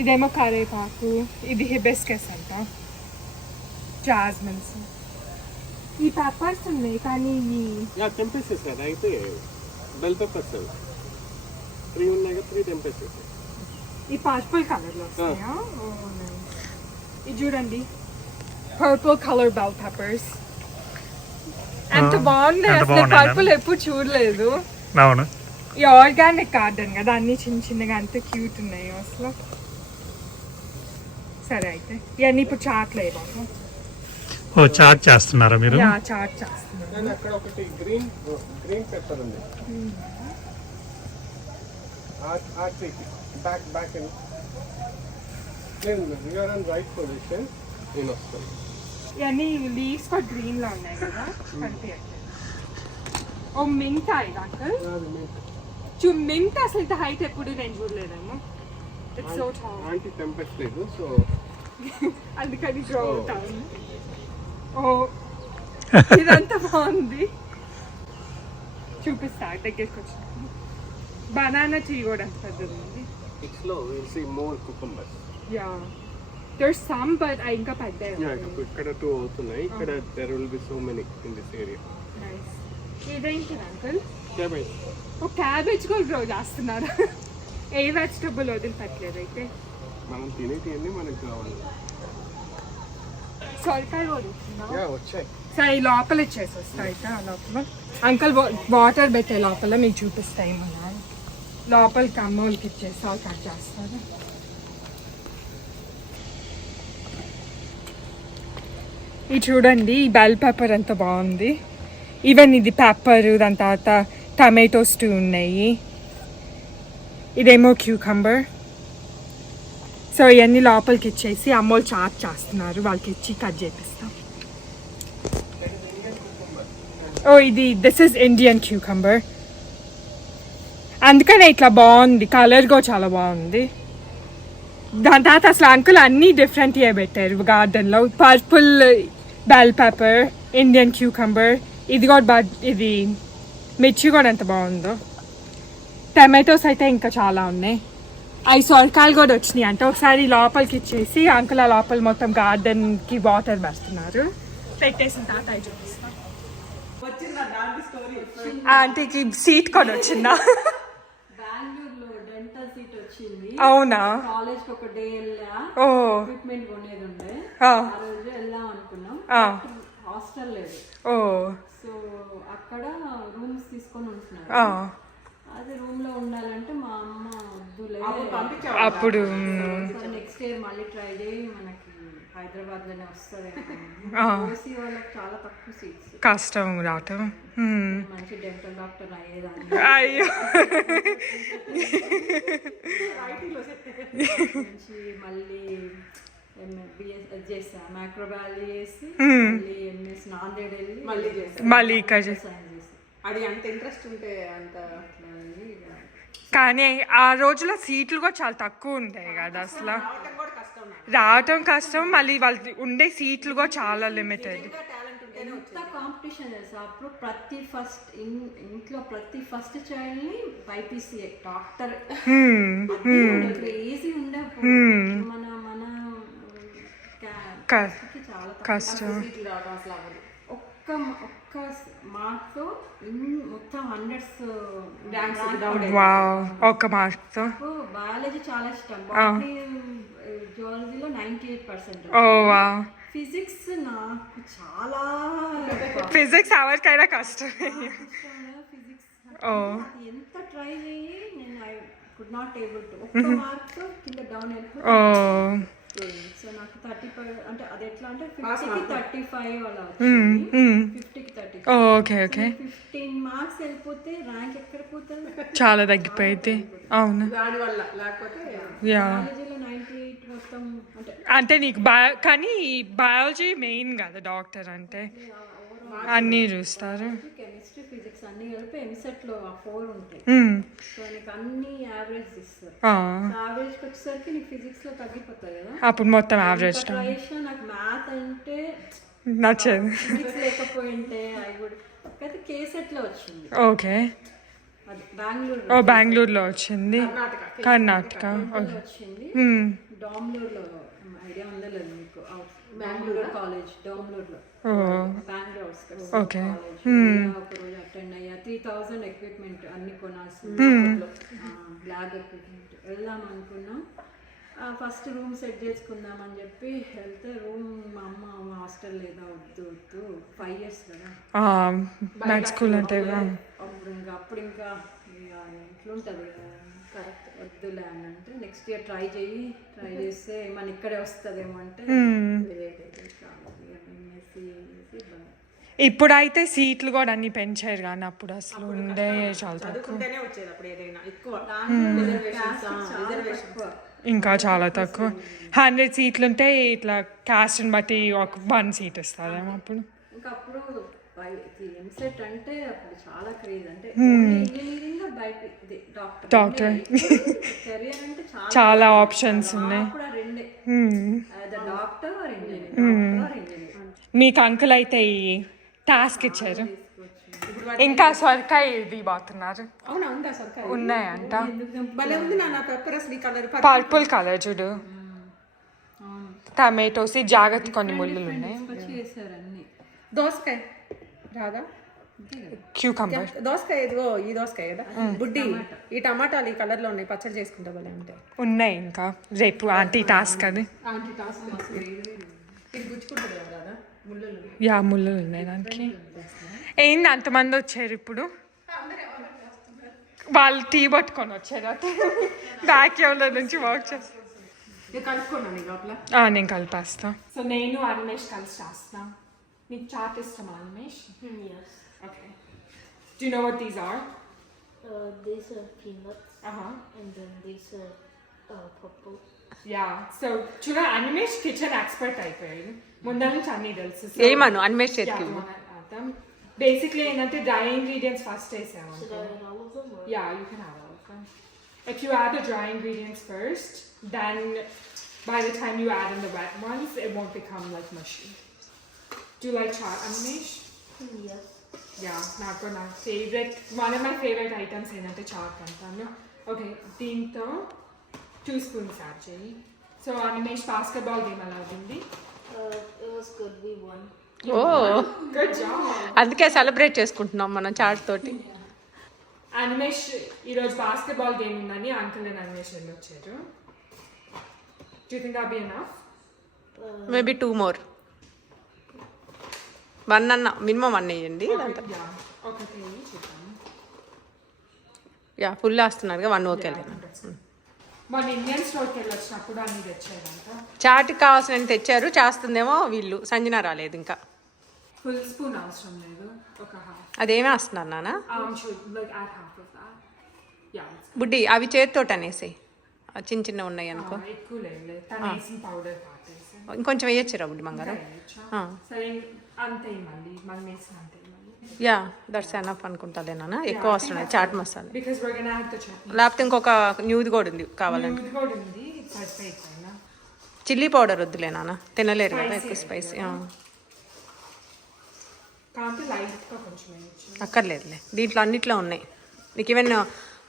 ఇదేమో కరేపాకు, ఇది హిబిస్కస్ అంట, జాస్మిన్స్. ఈ పెప్పర్స్ ఉన్నాయి కానీ తెంపేసేసారు అయితే. బెల్ పెప్పర్స్ 3 ఉన్నాయి కదా, 3 తెంపేసేసారు. ఈ పర్పుల్ కలర్లో వస్తాయా? ఇది చూడండి, పర్పుల్ కలర్ బెల్ పెప్పర్స్. ఎంత బాగుంది అసలు, పర్పుల్ ఎప్పుడు చూడలేదు. అవును, ఈ ఆర్గానిక్ గార్డెన్ కదా, అన్ని చిన్న చిన్నగా అంత క్యూట్ ఉన్నాయి అసలు. సరే అయితే ఇవన్నీ ఇప్పుడు చాట్ లేదు ఓ చాట్ చేస్తున్నారా మీరు? యా చాట్ చేస్తున్నాను. నేను అక్కడ ఒకటి గ్రీన్ పెప్పర్ ఉంది ఆ ట్రీకి బ్యాక్ అండ్ నేను యూఆర్ ఆన్ రైట్ పొజిషన్ నేను వస్తాను. ఇవన్నీ లీవ్స్ కూడా గ్రీన్ లో ఉన్నాయి కదా కనిపించట్లేదు. ఓ మింట్ ఇది అంకల్ మింట్ అసలు ఇంత హైట్ ఎప్పుడు నేను చూడలేదేమో. It's so tall. ఆంటీ తెంపట్లేదు సో అందుకని గ్రో అవుతాను. ఓ ఇదంతా బాగుంది, చూపిస్తా దగ్గరికి వచ్చి. బనానా ట్రీ కూడా అంత పెద్దది ఉంది. ఇట్స్ లో will see more cucumbers. Yeah there's some but ఇంకా పెద్ద. ఇక్కడ 2 అవుతున్నాయి. ఇక్కడ there will be so many in this area. Nice. ఇదేంటి అంకల్? క్యాబేజ్. ఓ క్యాబేజ్ కూడా గ్రో చేస్తున్నారు. ఏ వెజిటబుల్ వదిలిపెట్టలేదు అయితే. మనం తినేటివన్నీ మనకు కావాలి. సొరకాయ కూడా వచ్చిందా? యా వచ్చాయి. సరే ఈ లోపల ఇచ్చేసి వస్తాయి అయితే. ఆ లోపల అంకల్ వాటర్ పెట్టే లోపల మీకు చూపిస్తాయి. మన లోపలికి అమ్మోళ్ళకి ఇచ్చేసి వాళ్ళు కట్ చేస్తారు. ఇది చూడండి, ఈ బెల్ పెప్పర్ ఎంత బాగుంది. ఈవెన్ ఇది పెప్పర్, దాని తర్వాత టమాటోస్ 2 ఉన్నాయి. ఇదేమో క్యూకంబర్. సో ఇవన్నీ లోపలికి ఇచ్చేసి అమ్మోళ్ళు చాట్ చేస్తున్నారు, వాళ్ళకి ఇచ్చి కట్ చేపిస్తాం. ఓ ఇది దిస్ ఇస్ ఇండియన్ క్యూకంబర్. అందుకనే ఇట్లా బాగుంది, కలర్ కూడా చాలా బాగుంది. దాని తర్వాత అసలు అంకుల్ అన్నీ డిఫరెంట్ పెట్టారు గార్డెన్లో. Purple bell pepper, Indian cucumber, ఇది కూడా ఇది మిర్చి కూడా ఎంత బాగుందో. టమాటోస్ అయితే ఇంకా చాలా ఉన్నాయి. అవి సొరకాయలు కూడా వచ్చినాయి అంటే. ఒకసారి లోపలికి ఇచ్చేసి అంకుల్ ఆ లోపల మొత్తం గార్డెన్కి వాటర్ వేస్తున్నారు. పెట్టేసిన తర్వాత అవి చూపిస్తాం. ఆంటీకి సీట్ కూడా వచ్చిందా? బెంగళూరులో డెంటల్ సీట్ వచ్చింది. అవునా? కాలేజ్ కి ఒక డే వెళ్ళా, ఓ ఎక్విప్మెంట్ కొనేది ఉండే. ఆ రోజు వెళ్దాం అనుకున్నాం, హాస్టల్ లేదు. ఓ సో అక్కడ రూమ్స్ తీసుకొని ఉంటున్నారు. అదే రూమ్ లో ఉండాలంటే మా అమ్మ వద్దులే అప్పుడు నెక్స్ట్ ఇయర్ మళ్ళీ ట్రై చేయి, మనకి హైదరాబాద్ లోనే వస్తుంది. ఓసీ వాళ్ళకి చాలా తక్కువ సీట్స్, కష్టం రావటం. మంచి డెంటల్ డాక్టర్ అయ్యేదాన్ని. అయ్యో నుంచి మళ్ళీ బిఎస్ చేస్తా, మైక్రోబయాలజీ చేసి మళ్ళీ ఎంఎస్ నాందేడ్ వెళ్ళి మళ్ళీ ఇక్కడ సైన్స్ చేసి. అది అంత ఇంట్రెస్ట్ ఉంటే అంత కానీ ఆ రోజులో సీట్లు కూడా చాలా తక్కువ ఉంటాయి కదా అసలు. రావటం కష్టం, మళ్ళీ వాళ్ళు ఉండే సీట్లు కూడా చాలా లిమిటెడ్. ఎంత కాంపిటీషన్ తెలుసా అప్పుడు. ఇంట్లో ప్రతి ఫస్ట్ చైల్డ్ ని బైపీసీ డాక్టర్ ఈజీ ఉండే. మన మన చాలా కష్టం. ఒక్క మార్క్తో మొత్తం హండ్రెడ్స్. వావ్, ఒక్క మార్క్తో. బయాలజీ చాలా ఇష్టం. బాటనీ జువాలజీలో 98%. ఓ వావ్. ఫిజిక్స్ నాకు చాలా, ఫిజిక్స్ ఎవరికైనా కష్టమే. ఫిజిక్స్ ఓ ఎంత ట్రై చేయి నేను I could not able to. ఒక్క మార్క్తో కింద డౌన్ అయిపోయి. ఓ సో నాకు 35 అంటే అది ఎట్లా అంటే 50కి 35 అలా వచ్చింది. 50కి 35. Okay okay. 15 మార్క్స్ వెళ్ళిపోతే ర్యాంక్ ఎక్కడ పోతుంది? చాలా తగ్గిపోయింది. అవును. దానివల్ల లేకపోతే బయాలజీలో 98 మొత్తం. అంటే నీకు కానీ బయాలజీ మెయిన్ కదా డాక్టర్ అంటే, అన్నీ చూస్తారు. కెమిస్ట్రీ ఫిజిక్స్ అన్ని కలిపి ఎంసెట్ లో 4 ఉంటాయి. సో నీకు అన్ని యావరేజ్ ఇస్తారు. యావరేజ్ వచ్చేసరికి నీకు ఫిజిక్స్ లో తగ్గిపోతుంది కదా. అప్పుడు మొత్తం యావరేజ్. నాకు మ్యాథ్ అంటే నచ్చదు. ఫిజిక్స్ లేకపోయింటే ఐ వుడ్. అయితే కేసెట్ లో వచ్చింది. ఓకే. అది బెంగళూరు. ఓ బెంగళూరులో వచ్చింది. కర్ణాటక వచ్చింది. డామ్లూరులో ఐడియా ఉందా లేదు మీకు? బెంగళూరు కాలేజ్ డామ్లూరులో. బెంగళూరు ఓకే. ఒక రోజు అటెండ్ అయ్యా. 3000 ఎక్విప్మెంట్ అన్ని కొనాల్సింది. ల్యాబ్ ఎక్విప్మెంట్ వెళ్దాం అనుకున్నాం. ఫస్ట్ రూమ్ సెట్ చేసుకుందాం అని చెప్పి వెళ్తే రూమ్ మా అమ్మ హాస్టల్ లేదా వద్దు 5 years కదా మ్యాథ్స్ స్కూల్ అంటే అప్పుడు ఇంకా ఎట్లుంటుంది కరెక్ట్ వద్దులే అని అంటే నెక్స్ట్ ఇయర్ ట్రై చేస్తే మన ఇక్కడే వస్తుందేమో అంటే ఇప్పుడైతే సీట్లు కూడా అన్ని పెంచారు కానీ అప్పుడు అసలు ఉండే చాలా తక్కువ. చదువుకుంటేనే వచ్చేది అప్పుడు ఏదైనా ఎక్కువ ఇంకా చాలా తక్కువ. 100 సీట్లు ఉంటే ఇట్లా క్యాస్ట్ని బట్టి ఒక 1 సీట్ ఇస్తుందేమో అప్పుడు. ఇంకా అప్పుడు ఎంసెట్ అంటే అప్పుడు చాలా క్రేజ్ అంటే ఇంజనీరింగ్ బయట డాక్టర్ కెరియర్ అంటే చాలా ఆప్షన్స్ ఉన్నాయి. అప్పుడు ఆ రెండే డాక్టర్ ఆర్ ఇంజనీర్. మీకు అంకుల్ అయితే ఈ టాస్క్ ఇచ్చారు. ఇంకా సొరకాయ ఇది బాగుతున్నారు. అవునా ఉందా సొరకాయ ఉన్నాయంట. భలే ఉంది నా పెప్పర్ అసలు ఈ కలర్ పర్పుల్ కలర్ చూడు. టమాటోస్ జాగ్రత్త కొన్ని ముళ్ళులు ఉన్నాయి. చేశారు అన్ని. దోసకాయ రాదా క్యూకంబర్. దోసకాయ ఇదిగో ఈ దోసకాయ కదా బుడ్డి. ఈ టమాటాలు ఈ కలర్ లో ఉన్నాయి పచ్చడి చేసుకుంటా భలే ఉంటాయి. ఉన్నాయి ఇంకా రేపు ఆంటీ టాస్క్ అది. ఆంటీ టాస్క్ ఇది గుచ్చుకుంటుంది కదా ముళ్ళు. యా ముళ్ళులు ఉన్నాయి దానికి. ఏంది అంతమంది వచ్చారు ఇప్పుడు? వాళ్ళు టీ పట్టుకొని వచ్చారు. బ్యాక్ యార్డ్ నుంచి వర్క్ చేస్తారు. కలుపుకున్నాను లోపల. నేను కలిపేస్తా. సో నేను అన్మేష్ కలిసి చేస్తా. నీకు చాట్ ఇష్టమా Anmesh? Yes. Okay. Do you know what these are? These are peanuts. And then these are purple. Yeah. So చూడ అన్మేష్ కిచెన్ ఎక్స్పర్ట్ అయిపోయాడు. ముందర నుంచి అన్నీ తెలుసు. ఏమను అన్మేష్ చేతికి బేసిక్లీ ఏంటంటే డ్రై ఇంగ్రీడియంట్స్ ఫస్ట్ వేసాము. Should I add all of them? Or? Yeah, you can add all of them. If you add the dry ingredients first, then by the time you add in the wet ones, it won't become like mushy. Do you like chaat, Anish? Yes. Yeah, నాకు నా favourite, one of my favorite items ఏంటంటే చాట్ అంటాను. ఓకే, దీంతో 2 spoons యాడ్ చేయి. సో అనిమేష్ బాస్కెట్బాల్ గేమ్ ఎలా ఉంది? It was good. We won. Oh good job. అందుకే సెలబ్రేట్ చేసుకుంటున్నాం మనం చాట్ తోటి. అనిమేష్ ఈరోజు బాస్కెట్బాల్ గేమ్ ఉందని అంకుల్ అండ్ అనిమేష్ వెళ్ళొచ్చారు. Do you think that'll be enough? Maybe 2 more. 1 అన్న మినిమం 1 వేయండి. Yeah, ఒకటి చూద్దాము. యా ఫుల్ వేస్తున్నారుగా 1 ఓకే. మన ఇండియన్ స్టోర్కి వెళ్ళొచ్చినప్పుడు అన్ని తెచ్చారంట. చాట్కి కావాల్సిన తెచ్చారు. చేస్తుందేమో వీళ్ళు. సంజన రాలేదు ఇంకా. ఫుల్ స్పూన్ అవసరం లేదు, ఒక హాఫ్. అదేమే వేస్తున్నారు నాన్న like add half of that. Yeah, బుడ్డి అవి చేతితోటి అనేసి చిన్న చిన్న ఉన్నాయి అనుకో. ఎక్కువ లేదు, తను వేసిన పౌడర్ పాటేసి ఇంకొంచెం వేయచ్చురా బుడ్డి బంగారం. సరే అంతే మళ్ళీ మనం వేసిన అంతే మళ్ళీ. యా దట్స్ ఎనఫ్ అనుకుంటాలే నాన్న. ఎక్కువ అవసరం లేదు chaat masala. Because we're gonna have the chutney. లేకపోతే ఇంకొక న్యూది కూడా ఉంది కావాలంటే. ఇది కూడా ఉంది, సరిపోయిపోయినా. చిల్లీ పౌడర్ వద్దులే నాన్న, తినలేరు కదా ఎక్కువ స్పైసీ. కాబట్టి లైట్గా కొంచెం వేయచ్చు. అక్కర్లేదులే, దీంట్లో అన్నిట్లో ఉన్నాయి. నీకు ఈవెన్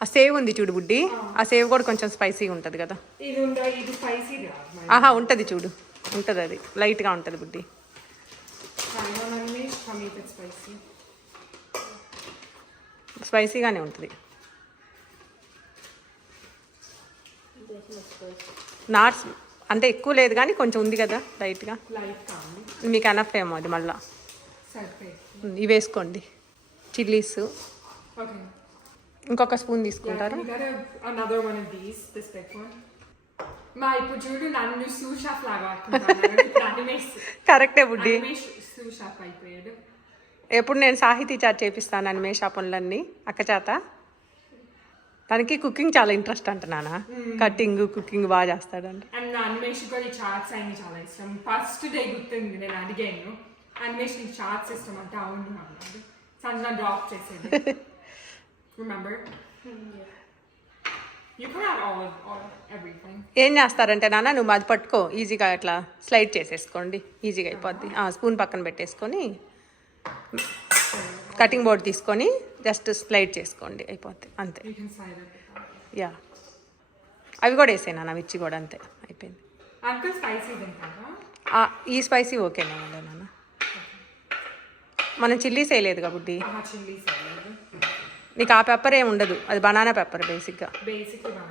ఆ సేవ్ ఉంది చూడు బుడ్డి, ఆ సేవ్ కూడా కొంచెం స్పైసీగా ఉంటుంది కదా. ఇది స్పైసీ కాదు. ఆహా ఉంటుంది చూడు, ఉంటుంది అది లైట్గా ఉంటుంది బుడ్డి. స్పైసీగానే ఉంటుంది. నాట్స్ అంటే ఎక్కువ లేదు కానీ కొంచెం ఉంది కదా లైట్గా. మీకు అనఫ్ ఏమో అది మళ్ళా. ఇవి వేసుకోండి చిల్లీస్. ఇంకొక స్పూన్ తీసుకుంటారు. ఇప్పుడు చూడు నన్ను సూషాఫ్ లాగా కరెక్టే బుడ్డి. సూషాఫ్ అయిపోయాడు. ఎప్పుడు నేను సాహితీ చాట్ చేపిస్తాను అనిమేష్ ఆ పనులన్నీ అక్క చేత. తనకి కుకింగ్ చాలా ఇంట్రెస్ట్ అంట నాన్న. కటింగ్ కుకింగ్ బాగా చేస్తాడంట. అండ్ అనిమేష్ కూడా ఈ చాట్స్ అన్ని చాలా ఇష్టం. ఫస్ట్ డే గుర్తుంది నేను అడిగాను అనిమేష్ నీకు చాట్స్ ఇష్టం అంటే అవును అన్నాడు. సంజన డ్రాప్ చేసేది. Remember? You can add all everything. ఏం చేస్తారంటే నాన్న నువ్వు అది పట్టుకో, ఈజీగా అట్లా స్లైడ్ చేసేసుకోండి, ఈజీగా అయిపోద్ది. స్పూన్ పక్కన పెట్టేసుకొని కటింగ్ బోర్డ్ తీసుకొని జస్ట్ స్లైడ్ చేసుకోండి అయిపోద్ది అంతే. You can slide it. Yeah అవి కూడా వేసాను నాన్న, మిర్చి కూడా అంతే అయిపోయింది. Uncle spicy తింటారా? ఈ స్పైసీ ఓకేనా నాన్న. మనం చిల్లీస్ వేయలేదు కాబట్టి చిల్లీస్ నీకు ఆ పెప్పర్ ఏమి ఉండదు, అది బనానా పెప్పర్ బేసిక్గా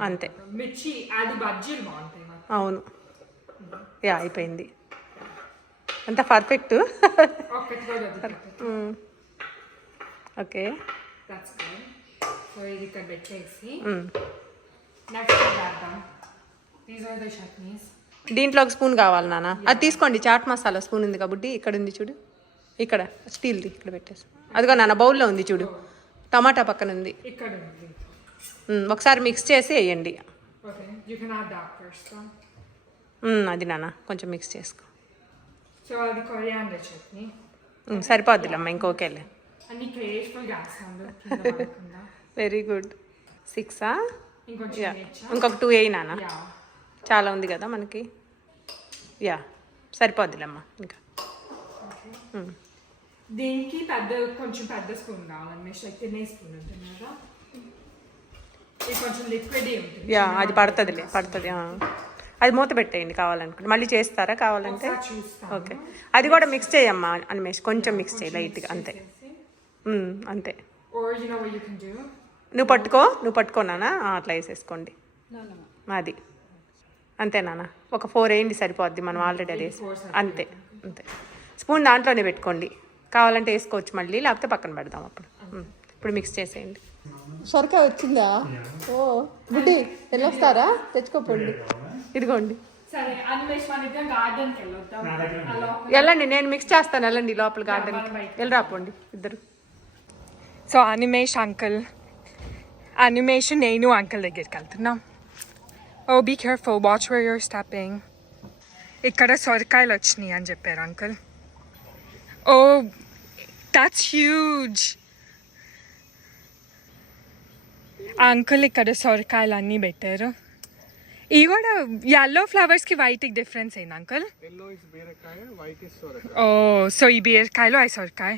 అంతే. మిర్చి అది బజ్జీలు బాగుంటాయి. అవును యా అయిపోయింది అంత పర్ఫెక్ట్. ఒకటి కూడా okay That's good. So so ఇది ఇక్కడ పెట్టేసి నెక్స్ట్ వేద్దాం. These are the chutneys. దీంట్లో ఒక స్పూన్ కావాలి నాన్న. అది తీసుకోండి, చాట్ మసాలా స్పూన్ ఉంది కాబట్టి ఇక్కడ ఉంది చూడు, ఇక్కడ స్టీల్ది ఇక్కడ పెట్టేసి. అదిగో నాన్న బౌల్లో ఉంది చూడు, టమాటా పక్కన ఉంది. ఇక్కడ ఉంది. ఒకసారి మిక్స్ చేసి వేయండి. Okay, you can add that first. అది నాన్న కొంచెం మిక్స్ చేసుకో. సో అది కొరియాండర్ చట్నీ. సరిపోద్దులమ్మా, ఇంకోకేలే. అన్ని కేర్ఫుల్గా వేస్తాను కింద పడకుండా. Very good. 6 ఇంకొంచెం వేయచ్చా? ఇంకొక 2 వేయి నాన్న, యా. చాలా ఉంది కదా మనకి. యా సరిపోద్దులేమ్మా ఇంకా. దీనికి కొంచెం పెద్ద స్పూన్ కావాలి. నెక్స్ట్ అయితే తినే స్పూన్ ఉంటుంది కదా, ఇది కొంచెం లిక్విడ్ ఉంటుంది. యా అది పడుతుందిలే, పడుతుంది. అది మూత పెట్టేయండి కావాలనుకుంటే. మళ్ళీ చేస్తారా కావాలంటే? చూస్తాను. ఓకే, అది కూడా మిక్స్ చేయమ్మా అనిమేష్, కొంచెం మిక్స్ చేయి లైట్గా, అంతే. అంతే. Or you know what you can do? నువ్వు పట్టుకో నాన్న, అట్లా వేసేసుకోండి. అది అంతే నాన్న, ఒక 4 వేయండి సరిపోద్ది, మనం ఆల్రెడీ అది వేసి. అంతే అంతే. స్పూన్ దాంట్లోనే పెట్టుకోండి, కావాలంటే వేసుకోవచ్చు మళ్ళీ, లేకపోతే పక్కన పెడదాం అప్పుడు. ఇప్పుడు మిక్స్ చేసేయండి. సొరకాయ వచ్చిందా? ఓ గుడ్డి వెళ్ళొస్తారా? తెచ్చుకోపోండి, ఇదిగోండి. సరే అనిమేష్ మన ఇద్దరం గార్డెన్కి వెళ్ళొద్దాం. వెళ్ళండి, నేను మిక్స్ చేస్తాను, వెళ్ళండి లోపల గార్డెన్కి వెళ్ళి రాపోండి ఇద్దరు. సో అనిమేష్ నేను అంకుల్ దగ్గరికి వెళ్తున్నాం. Oh be careful, watch where you're stepping. ఇక్కడ సొరకాయలు వచ్చినాయి అని చెప్పారు uncle. Oh that's huge. Uncle ఇక్కడ సొరకాయలు అన్నీ పెట్టారు. ఇవి కూడా yellow ఫ్లవర్స్కి వైట్కి డిఫరెన్స్ ఏంది అంకుల్? ఎల్లో ఇస్ బీరకాయ, వైట్ ఇస్ సొరకాయ. ఓ సో ఈ బీరకాయలో అవి సొరకాయ.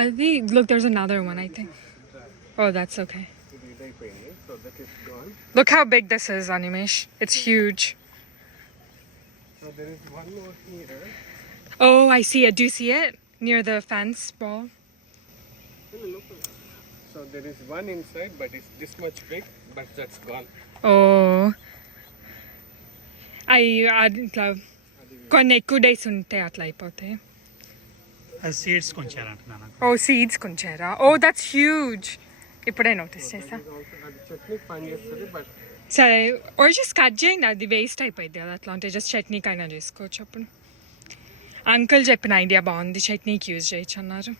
అది look, there's another one I think. Oh, that's okay. So that is gone. Look how big this is, Animesh. It's huge. So there is one more here. Oh, I see it. Do you see it? Near the fence wall? So there is one inside, but it's this much big, but that's gone. Oh. అట్లా కొన్ని ఎక్కువ డేస్ ఉంటే అట్లా అయిపోతాయి. అది సీడ్స్ కొంచెం అంటున్నాను. ఓ సీడ్స్ కొంచారా? Oh that's huge. ఇప్పుడే నోటీస్ చేసా. అది చట్నీ పని చేస్తుంది, బట్ సరే ఓర్ జస్ట్ కట్ చేయండి, అది వేస్ట్ అయిపోయింది కదా అట్లా ఉంటే. జస్ట్ చట్నీకైనా చేసుకోవచ్చు అప్పుడు. అంకుల్ చెప్పిన ఐడియా బాగుంది, చట్నీకి యూజ్ చేయొచ్చు అన్నారు.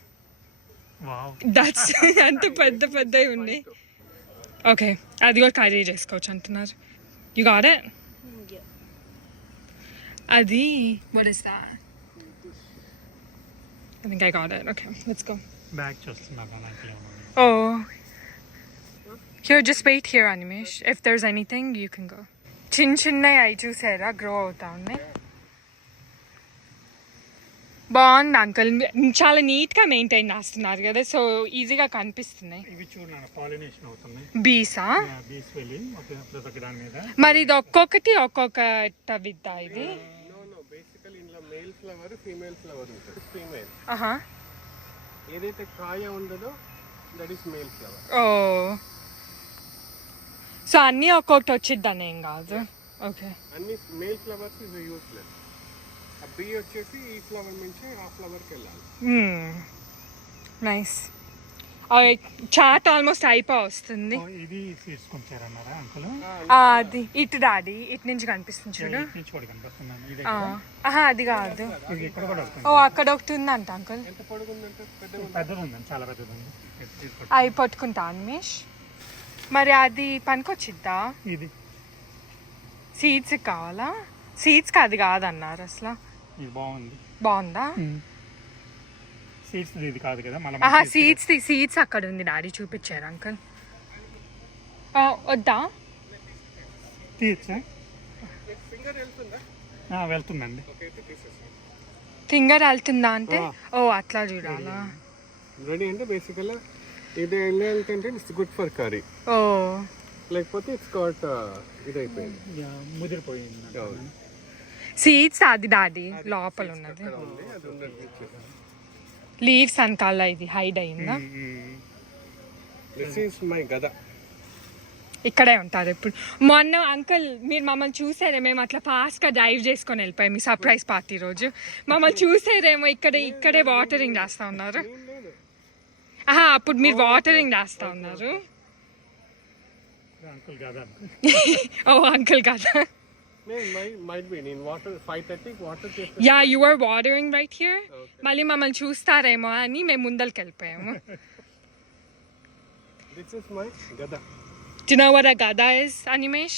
వావ్, దట్స్ అంత పెద్దవి ఉన్నాయి. ఓకే, అది కూడా కర్రీ చేసుకోవచ్చు అంటున్నారు. You got it? అది what is that? I think I got it. Okay, let's go. Bag చూస్తున్నాను నాకు. Oh. Here, just wait here, Animesh. If there's anything, you can go. చిన్నవి అవి చూసారా, గ్రో అవుతా ఉన్నాయి. బాగుంది అంకుల్, చాలా నీట్గా మెయింటైన్ చేస్తున్నారు కదా, సో ఈజీగా కనిపిస్తున్నాయి. ఇవి చూడండి పాలినేషన్ అవుతున్నాయి. బీసా? బీస్ వెళ్ళి ఒక దాని మీద. మరి ఇది ఒక్కొక్కటి ఒక్కొక్క విద్దా ఇది? no, basically ఇందులో మేల్ ఫ్లవర్, ఫీమేల్ ఫ్లవర్ ఉంటుంది. ఫీమేల్ ఆహా. ఏదైతే కాయ ఉండదో దట్ ఈస్ మేల్ ఫ్లవర్. ఓ సో అన్నీ ఒక్కొక్కటి వచ్చిద్దని ఏం కాదు. ఓకే, అన్ని మేల్ ఫ్లవర్స్ ఇస్ యూస్లెస్. ఆ బీ వచ్చేసి ఈ ఫ్లవర్ నుంచి ఆ ఫ్లవర్కి వెళ్ళాలి. నైస్. చాట్ ఆల్మోస్ట్ వస్తుంది. ఇది సీడ్స్ కొంచారన్నారా అంకుల్? అది ఇటు డాడీ, ఇటు నుంచి కనిపిస్తుంది చూడు. నుంచి కూడా కనిపిస్తున్నాను. ఇది ఆహా అది కాదు. ఇది ఇక్కడ కూడా వస్తుంది. ఓ అక్కడ ఒకటి ఉందంట అంకుల్. ఎంత పొడుగుందంటే పెద్దది ఉందండి, చాలా పెద్దది ఉంది. అవి పట్టుకుంటా అనిమేష్. మరి అది పనికొచ్చిద్దా? ఇది సీడ్స్ కావాలా? సీడ్స్కి అది కాదన్నారు అసలు. ఇది బాగుంది. బాగుందా? సీడ్స్ ఇది కాదు కదా మళ్ళీ. ఆహా సీడ్స్ అక్కడ ఉంది, డాడీ చూపించారు అంకుల్. వద్దా? తీయచ్చా? ఫింగర్ వెళ్తుందా? వెళ్తుందండి. ఫింగర్ వెళ్తుందా అంటే? ఓ అట్లా చూడాలా? రెడీ అంటే బేసికల్గా ఇది ఎలా వెళ్తుంటే ఇట్స్ గుడ్ ఫర్ కర్రీ. ఓ లేకపోతే ఇట్స్ గాట్ ఇదైపోయింది, ముదిరిపోయింది. సీడ్స్ అది డాడీ లోపల ఉన్నది. అది ఉన్నది. లీవ్స్ అంకాల ఇది హైడ్ అయిందా? దిస్ ఈస్ మై గద. ఇక్కడే ఉంటారు ఇప్పుడు. మొన్న అంకుల్ మీరు మమ్మల్ని చూసారేమో, మేము అట్లా ఫాస్ట్గా డ్రైవ్ చేసుకొని వెళ్ళిపోయాం మీ సర్ప్రైజ్ పార్టీ రోజు. మమ్మల్ని చూసారేమో, ఇక్కడే వాటరింగ్ చేస్తూ ఉన్నారు. ఆహా, అప్పుడు మీరు వాటరింగ్ రాస్తా ఉన్నారు. అంకుల్ కాదా? ఓ అంకుల్ కదా. might be in water 5:30 water చేస్తే yeah you are watering right here. మళ్ళీ మమ్మల్ని చూస్తారేమో అని మేము ముందరికి వెళ్ళిపోయాము. this is my gada. Do you know what a gada is, Animesh?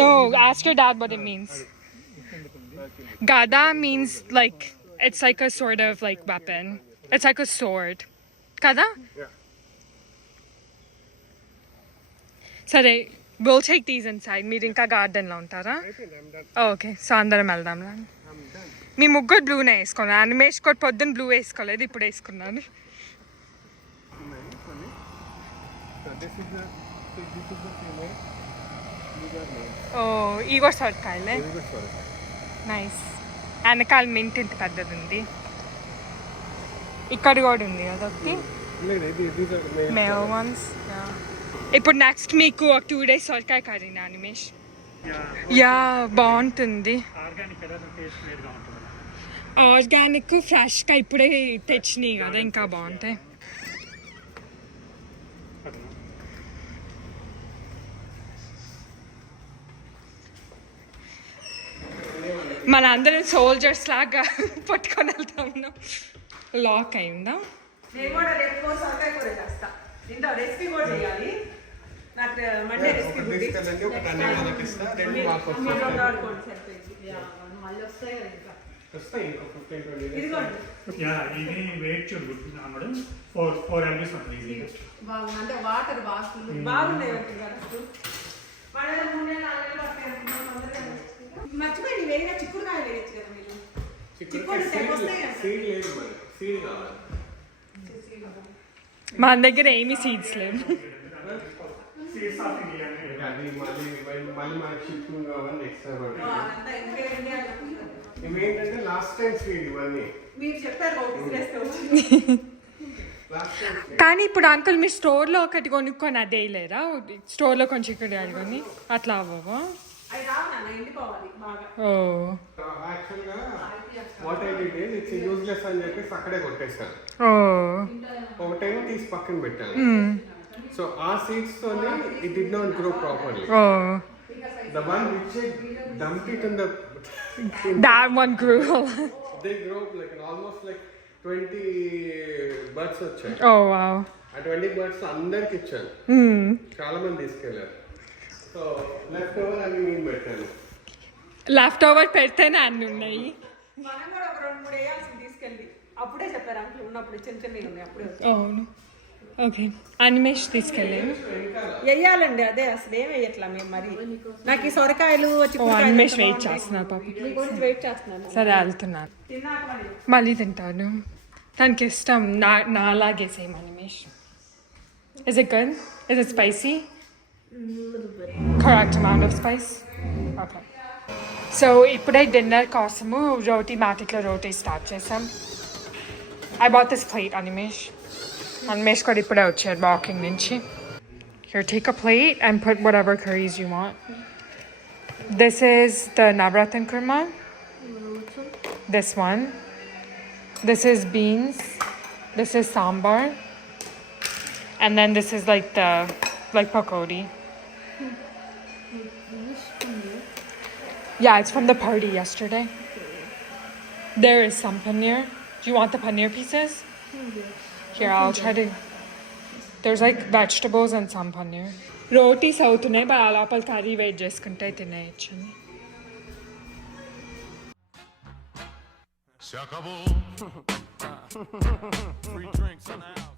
No, ask your dad what it means. Gada means like, it's like a sort of like weapon. It's like a sword. Gada? Yeah. Sare, we'll take these inside. మీరు ఇంకా గార్డెన్లో ఉంటారా? I think I'm done. Okay, so అందరం వెళ్దాం. I'm done. మీ ముగ్గురు బ్లూనే వేసుకున్నాను. అనిమేష్ కూడా పొద్దున్న బ్లూ వేసుకోలేదు, ఇప్పుడు వేసుకున్నాను. So this is the female. These are male. ఓ ఈ కూడా సొరకాయలే. Very good for it. Nice. వెనకాల మింట్ ఇంత పెద్దది ఉంది. ఇక్కడ కూడా ఉంది అదొకటి. లేదు these are male. Male once. ఇప్పుడు నెక్స్ట్ మీకు ఒక 2 days సొరకాయ కర్రీనా అనిమేష్? యా బాగుంటుంది. ఆర్గానిక్ కదా, టేస్ట్ వేరుగా ఉంటుంది. ఆర్గానిక్ ఫ్రెష్గా ఇప్పుడే తెచ్చినాయి కదా, ఇంకా బాగుంటాయి. మన అందరం సోల్జర్స్ లాగా పట్టుకొని వెళ్తా ఉన్నాం. లాక్ అయిందా? నేను కూడా రేపు 4 సొరకాయ కూర చేస్తా. దీంట్లో రెసిపీ కూడా చేయాలి. నాకు మండే రెసిపీ ఒక తీసుకెళ్ళండి, ఒక దాన్ని మనకి ఇస్తా, రెండు మాకు వస్తాయి. మళ్ళీ వస్తాయి కదా ఇంకా. వస్తాయి ఇంకో 15-20 days. ఇదిగోండి యా, ఇది వెయిట్ చూడు అమ్మడు 4 MB ఉంటుంది ఈజీగా. బాగుంది అంటే వాటర్ బాగా బాగున్నాయి కదా. వాళ్ళ 3 నెలలు 4 నెలలు వస్తాయి అనుకున్నాం అందరికీ. మర్చిపోయి నీ వేరేగా చిక్కుడుకాయలు వేయచ్చు కదా మీరు. చిక్కుడు టైప్ వస్తాయి కదా. సీడ్ లేదు మరి, సీడ్ కావాలి. మన దగ్గర ఏమీ సీడ్స్ లేవు. అది మళ్ళీ మనకి షిప్పింగ్ కావాలి, ఎక్స్ట్రా పడుతుంది. అదంతా ఇండియా ఇవి ఏంటంటే లాస్ట్ టైం సీడ్ ఇవన్నీ. మీరు చెప్పారు లాస్ట్ టైం కానీ ఇప్పుడు అంకుల్ మీ స్టోర్లో ఒకటి కొనుక్కొని అదే లేరా? స్టోర్లో కొంచెం ఇక్కడ అడుగుని అట్లా అవ్వవా? అవి రావు నాన్న, ఎండిపోవాలి బాగా. ఓ యాక్చువల్గా what I did is it's useless అని చెప్పేసి అక్కడే కొట్టేస్తాను. ఓ ఒకటేమో తీసి పక్కన పెట్టాను. సో ఆ సీడ్స్ తోనే it did not grow properly. ఓ The one which I dumped it in the that one grew. they grow like almost like 20 buds వచ్చాయి. Oh wow. ఆ 20 buds అందరికి ఇచ్చాను. చాలా మంది తీసుకెళ్ళారు. సో లెఫ్ట్ ఓవర్ అని నేను పెట్టాను. లెఫ్ట్ ఓవర్ పెడితేనే అన్ని ఉన్నాయి. మనం కూడా ఒక 2-3 వేయాల్సింది తీసుకెళ్ళి. అప్పుడే చెప్పారు అంకుల్ ఉన్నప్పుడు చిన్న చిన్నవి ఉన్నాయి అప్పుడే. అవును. ఓకే, అనిమేష్ తీసుకెళ్ళాను. వేయాలండి, అదే అసలు ఏం వేయట్లా మేము. మరి నాకు ఈ సొరకాయలు అనిమేష్ వెయిట్ చేస్తున్నారు పాప. వెయిట్ చేస్తున్నాను. సరే వెళ్తున్నాను, తిన్నాక మరి మళ్ళీ తింటాను. తనకి ఇష్టం నాలాగే same Animesh. Is it good? Is it spicy? Correct amount of spice? Okay. So ఇప్పుడే డిన్నర్ కోసము రోటీ మ్యాటిక్లో రోటీ స్టార్ట్ చేసాం. I bought this plate, Animesh. Animesh కూడా ఇప్పుడే వచ్చాడు వాకింగ్ నుంచి. Here, take a plate and put whatever curries you want. This is the Navratan kurma. This one. This is beans. This is sambar. And then this is like pakodi. Yeah, it's from the party yesterday. There is some paneer. Do you want the paneer pieces? Here, I'll try to. There's like vegetables and some paneer. Rotis అవుతున్నాయి, but ఆ లోపల కర్రీ వెయిట్ చేసుకుంటే తినేయచ్చు. Se acabó. Free drinks in the house.